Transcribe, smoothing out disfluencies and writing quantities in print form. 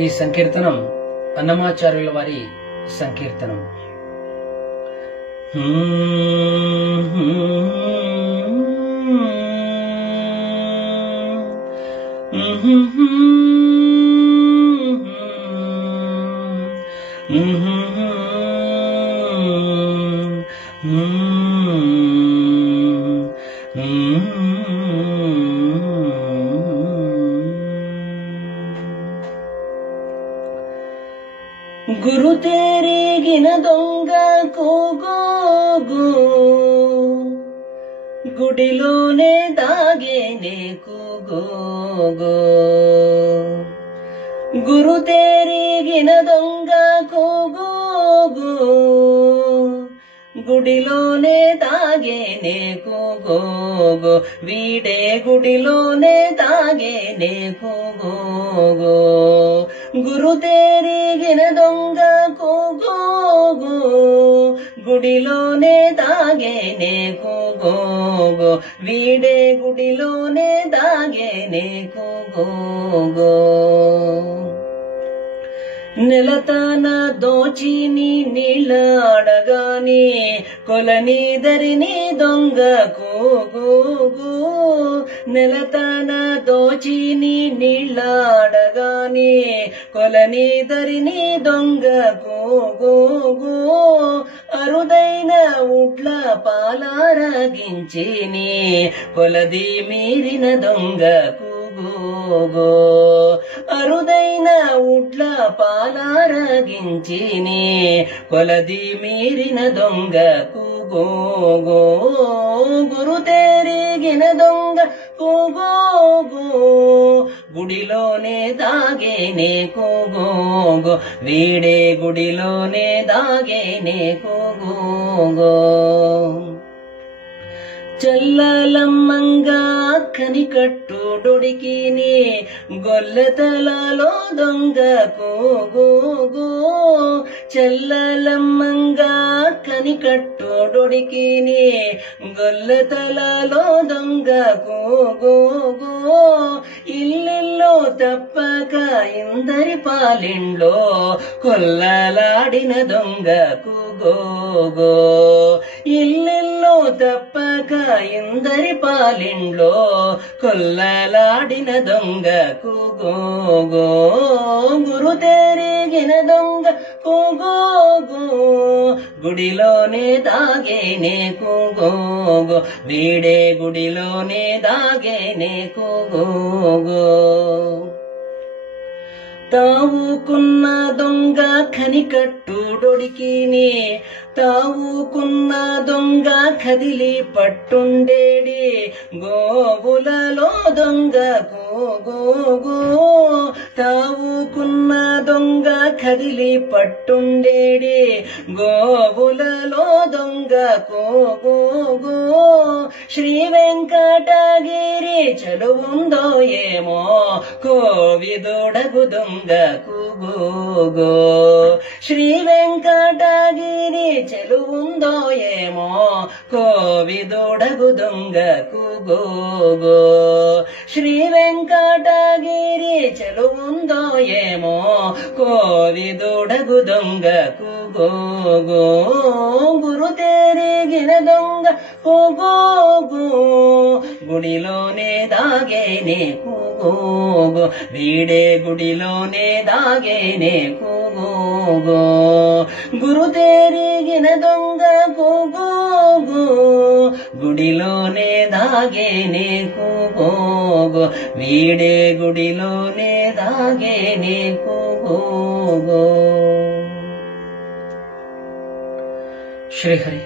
ఈ సంకీర్తనం అన్నమాచార్యుల వారి సంకీర్తనం. గురు తెరిగిన దొంగ కూగోగు, గుడిలోనే దాగేనే కూగోగు. గురు తెరిగిన దొంగ కూగోగు, గుడిలోనే దాగేనే కూగోగు. వీడే గుడిలోనే దాగేనే కూగోగు. గురు తెరిగిన దొంగ కూగోగు, గుడిలోనే దాగేనే కూగోగు. వీడే గుడిలోనే దాగేనే కూగోగు. నెలతన దోచిని నీళ్ళాడగాని కొలనీదరిని దొంగ కూగోగు. నెలతన దోచిని నీళ్ళాడగాని కొలనీదరిని దొంగ కూగోగు. అరుదైన ఉట్ల పాలారగించిని కొలది మీరిన దొంగ కూగోగు. అరుదైన ఉట్ల పాలారగించిని కొలది మీరిన దొంగ కూగోగు. గురు తెరిగిన దొంగ కూగోగు, గుడిలోనే దాగేనే కూగోగు. వీడే గుడిలోనే దాగేనే కూగోగు. చల్లలమ్మంగా కనికట్టు డొడికిని గొల్లతలలో దొంగ కూగోగు. చల్లలమ్మంగా కనికట్టు డొడికిని గొల్లతలలో దొంగ కూగోగు. ఇల్లిల్లో తప్పక ఇందరి పాలిండ్లో కొల్లలాడిన దొంగ కూగోగు. ఇల్లిల్లో తప్పక ఇందరి పాలిండ్లో కొల్లలాడిన దొంగ కూగోగు. గురు తెరిగిన దొంగ కూగోగు, గుడిలోనే దాగేనే కూగోగు. వీడే గుడిలోనే దాగేనే కూగోగు. తావుకున్న దొంగ కనికట్టు డొడికిని తావుకున్న దొంగ కదిలి పట్టుండేడి గోవులలో దొంగ కూగోగు. తావుకున్న దొంగ కదిలి పట్టుండేడి గోవులలో దొంగ కూగోగు. శ్రీ వెంకటగిరి చలువుందో ఏమో కోవిదొడగు దొంగ కూగోగు. శ్రీ వెంకటగిరి చెలువుందో ఏమో కోవిదొడగు దొంగ కూగోగు. శ్రీ వెంకటగిరి చెలువుందో ఏమో కోవిదొడగు దొంగ కూగోగు. గురు తెరిగిన దొంగ కూగోగు, గుడిలోనే దాగేనే కూగోగు. వీడే గుడిలోనే దాగేనే కూగోగు. గురు తెరిగిన దొంగ కూగోగు, గుడిలోనే దాగేనే కూగోగు. వీడే గుడిలోనే దాగేనే కూగోగు. శ్రీహరి.